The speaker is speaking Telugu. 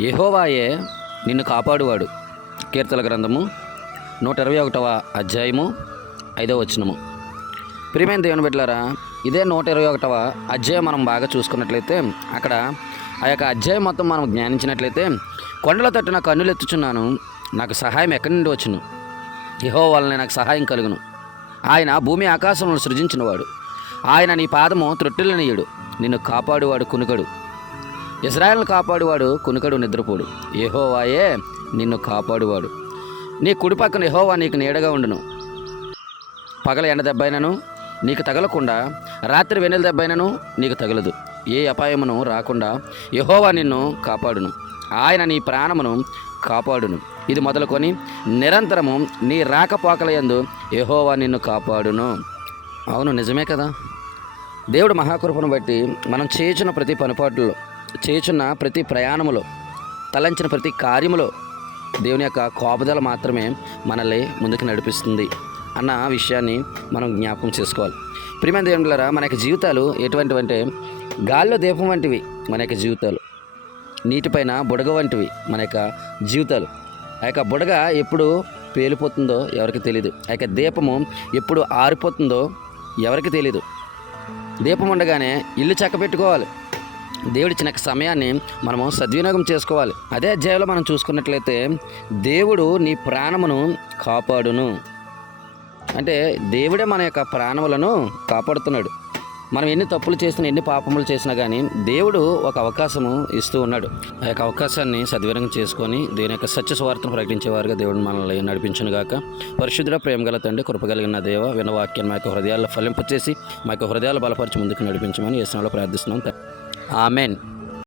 యహోవాయే నిన్ను కాపాడువాడు. కీర్తల గ్రంథము నూట ఇరవై ఒకటవ అధ్యాయము ఐదవ వచనము. ప్రియమైన దేవుని బిడ్డలారా ఇదే నూట ఇరవై ఒకటవ అధ్యాయం మనం బాగా చూసుకున్నట్లయితే అక్కడ ఆ యొక్క అధ్యాయం మొత్తం మనం జ్ఞానించినట్లయితే కొండల తట్టు నా కన్నులు ఎత్తుచున్నాను నాకు సహాయం ఎక్కడి నుండి వచ్చును? యహో వలన నాకు సహాయం కలుగును. ఆయన భూమి ఆకాశంలో సృజించినవాడు. ఆయన నీ పాదము త్రొట్టిల్లనీయుడు నిన్ను కాపాడువాడు కునుగడు. ఇజ్రాయల్ని కాపాడువాడు కునుకడు నిద్రపోడు. యెహోవాయే నిన్ను కాపాడువాడు. నీ కుడి పక్కన యెహోవా నీకు నీడగా ఉండును. పగల ఎండ దెబ్బైనను నీకు తగలకుండా రాత్రి వెన్నెల దెబ్బైనను నీకు తగలదు. ఏ అపాయమును రాకుండా ఎహోవా నిన్ను కాపాడును. ఆయన నీ ప్రాణమును కాపాడును. ఇది మొదలుకొని నిరంతరము నీ రాకపోకల యందు ఎహోవా నిన్ను కాపాడును. అవును నిజమే కదా? దేవుడు మహాకృపను బట్టి మనం చేసిన ప్రతి పనిపాట్లో చేయుచున్న ప్రతి ప్రయాణములో తలంచిన ప్రతి కార్యములో దేవుని యొక్క కోపదల మాత్రమే మనల్ని ముందుకు నడిపిస్తుంది అన్న విషయాన్ని మనం జ్ఞాపకం చేసుకోవాలి. ప్రియమైన దేవునిలారా మన యొక్క జీవితాలు ఎటువంటి అంటే గాల్లో దీపం వంటివి మన యొక్క జీవితాలు నీటిపైన బుడగ వంటివి మన యొక్క జీవితాలు. ఆ యొక్క బుడగ ఎప్పుడు పేలిపోతుందో ఎవరికి తెలియదు ఆ యొక్క దీపము ఎప్పుడు ఆరిపోతుందో ఎవరికి తెలియదు దీపం ఉండగానే ఇల్లు చక్కబెట్టుకోవాలి. దేవుడిచ్చిన సమయాన్ని మనము సద్వినియోగం చేసుకోవాలి. అదే అధ్యాయంలో మనం చూసుకున్నట్లయితే దేవుడు నీ ప్రాణమును కాపాడును. అంటే దేవుడే మన యొక్క ప్రాణములను కాపాడుతున్నాడు. మనం ఎన్ని తప్పులు చేసినా ఎన్ని పాపములు చేసినా కానీ దేవుడు ఒక అవకాశము ఇస్తూ ఉన్నాడు. ఆ యొక్క అవకాశాన్ని సద్వినియోగం చేసుకొని దేవుని యొక్క సత్య స్వార్థను ప్రకటించేవారుగా దేవుడు మనల్ని నడిపించను గాక. పరిశుద్ధ ప్రేమ గల తండ్రి కృపగలిగిన దేవ వినవాక్యాన్ని మా యొక్క హృదయాల్లో ఫలింపచేసి మా యొక్క హృదయాలు బలపరిచి ముందుకు నడిపించమని ఈ ప్రార్థిస్తున్నాం ఆమెన్